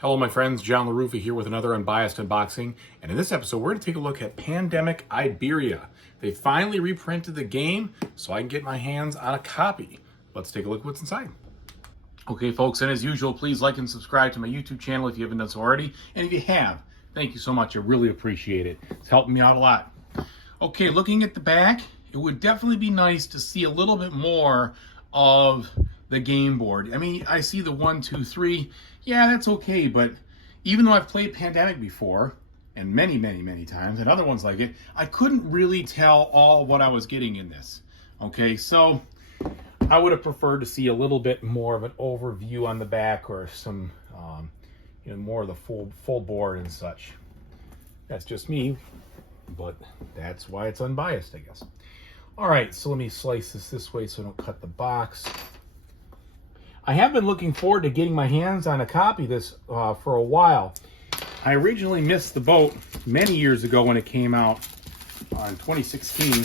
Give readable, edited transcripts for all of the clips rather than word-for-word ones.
Hello my friends, John LaRuffa here with another Unbiased unboxing, and in this episode we're going to take a look at Pandemic Iberia. They finally reprinted the game so I can get my hands on a copy. Let's take a look at what's inside. Okay folks, and as usual, please like and subscribe to my YouTube channel if you haven't done so already, and if you have, thank you so much, I really appreciate it. It's helping me out a lot. Okay, looking at the back, it would definitely be nice to see a little bit more of the game board. I mean, I see the 1, 2, 3. Yeah, that's okay, but even though I've played Pandemic before, and many times, and other ones like it, I couldn't really tell all what I was getting in this. Okay, so I would have preferred to see a little bit more of an overview on the back, or some, more of the full board and such. That's just me, but that's why it's unbiased, I guess. All right, so let me slice this way so I don't cut the box. I have been looking forward to getting my hands on a copy of this for a while. I originally missed the boat many years ago when it came out in 2016,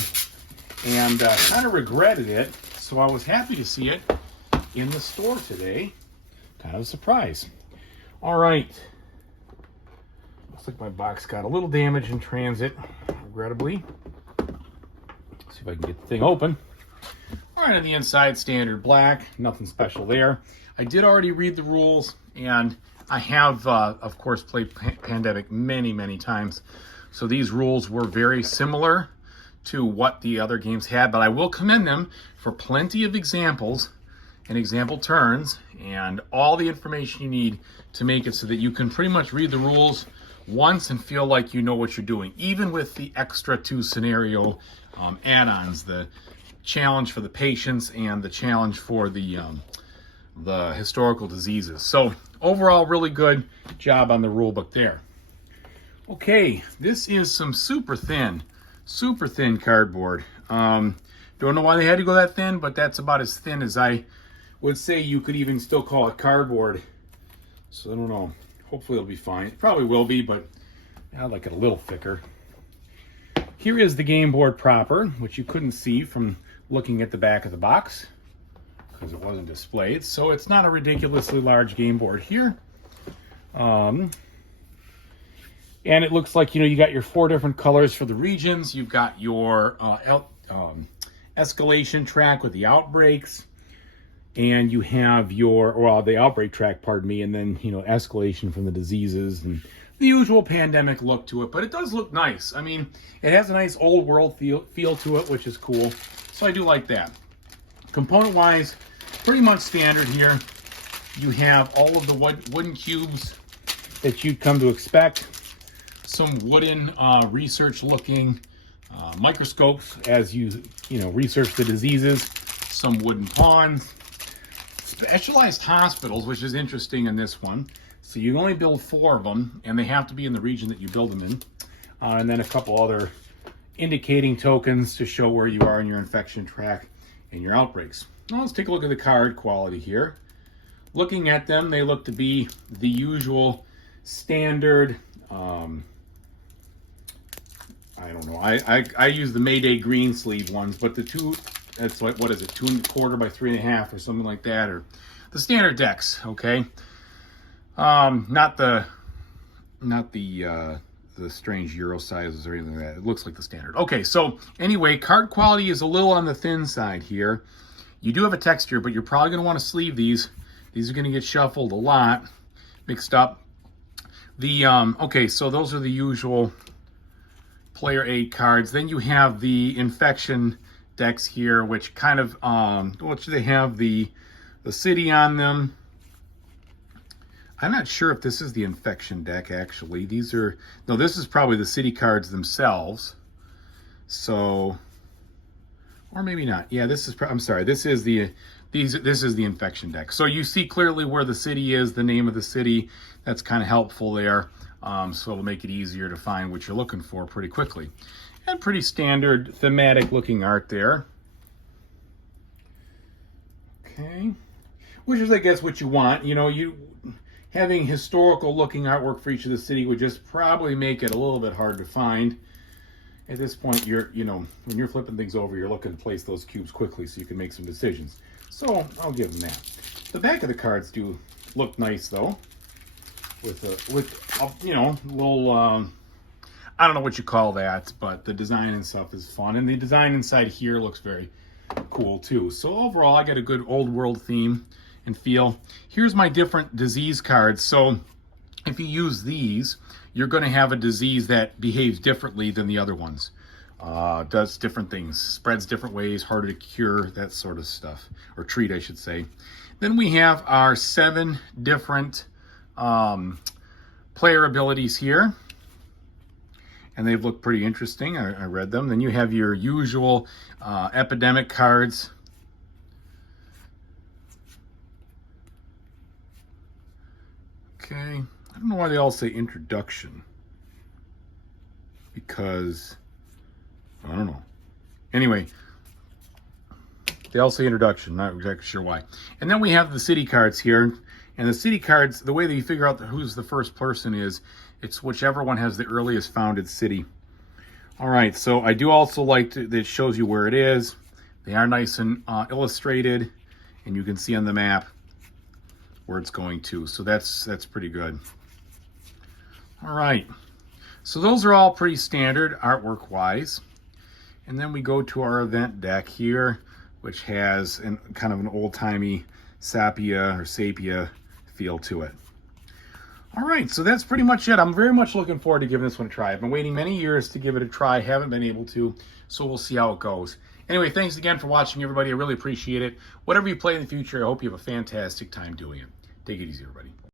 and kind of regretted it, so I was happy to see it in the store today. Kind of a surprise. All right. Looks like my box got a little damage in transit, regrettably. See if I can get the thing open. All right, on the inside, standard black, nothing special there. I did already read the rules, and I have, of course, played Pandemic many times. So these rules were very similar to what the other games had, but I will commend them for plenty of examples and example turns and all the information you need to make it so that you can pretty much read the rules once and feel like you know what you're doing, even with the extra 2 scenario add-ons, the challenge for the patients and the challenge for the historical diseases. So overall, really good job on the rule book there. Okay, this is some super thin cardboard. Don't know why they had to go that thin, but that's about as thin as I would say you could even still call it cardboard. So I don't know. Hopefully it'll be fine. It probably will be, but I'd like it a little thicker. Here is the game board proper, which you couldn't see from looking at the back of the box because it wasn't displayed. So it's not a ridiculously large game board here. And it looks like, you got your 4 different colors for the regions. You've got your escalation track with the outbreaks, and you have the outbreak track, pardon me, and then, escalation from the diseases and the usual Pandemic look to it, but it does look nice. I mean, it has a nice old world feel to it, which is cool. So I do like that. Component-wise, pretty much standard here. You have all of the wooden cubes that you'd come to expect. Some wooden research-looking microscopes as you research the diseases. Some wooden pawns. Specialized hospitals, which is interesting in this one. So you only build 4 of them, and they have to be in the region that you build them in. And then a couple other indicating tokens to show where you are in your infection track and your outbreaks. Now let's take a look at the card quality here. Looking at them, they look to be the usual standard, I don't know, I use the Mayday green sleeve ones, but the 2, that's like, what is it, 2 1/4 by 3 1/2 or something like that, or the standard decks, okay? Not the strange Euro sizes or anything like that. It looks like the standard. Okay, so anyway, card quality is a little on the thin side here. You do have a texture, but you're probably going to want to sleeve these. These are going to get shuffled a lot, mixed up. Okay, so those are the usual player aid cards. Then you have the infection decks here, which kind of, which they have the city on them. I'm not sure if this is the infection deck, actually. This is probably the city cards themselves. So, or maybe not. Yeah, this is the infection deck. So you see clearly where the city is, the name of the city. That's kind of helpful there. So it'll make it easier to find what you're looking for pretty quickly. And pretty standard thematic looking art there. Okay. Which is, I guess, what you want. Having historical looking artwork for each of the city would just probably make it a little bit hard to find. At this point, when you're flipping things over, you're looking to place those cubes quickly so you can make some decisions. So I'll give them that. The back of the cards do look nice though. with a, you know, little, I don't know what you call that, but the design and stuff is fun. And the design inside here looks very cool too. So overall, I got a good old world theme and feel. Here's my different disease cards. So if you use these, you're going to have a disease that behaves differently than the other ones. Does different things, spreads different ways, harder to cure, that sort of stuff, or treat, I should say. Then we have our 7 different player abilities here, and they've looked pretty interesting. I read them. Then you have your usual epidemic cards. Okay, I don't know why they all say introduction, because I don't know. Anyway, they all say introduction, not exactly sure why. And then we have the city cards here. And the city cards, the way that you figure out who's the first person is, it's whichever one has the earliest founded city. All right, so I do also like that it shows you where it is. They are nice and illustrated, and you can see on the map where it's going to. So that's pretty good. All right, so those are all pretty standard artwork-wise. And then we go to our event deck here, which has kind of an old-timey sepia feel to it. All right, so that's pretty much it. I'm very much looking forward to giving this one a try. I've been waiting many years to give it a try. Haven't been able to, so we'll see how it goes. Anyway, thanks again for watching, everybody. I really appreciate it. Whatever you play in the future, I hope you have a fantastic time doing it. Take it easy, everybody.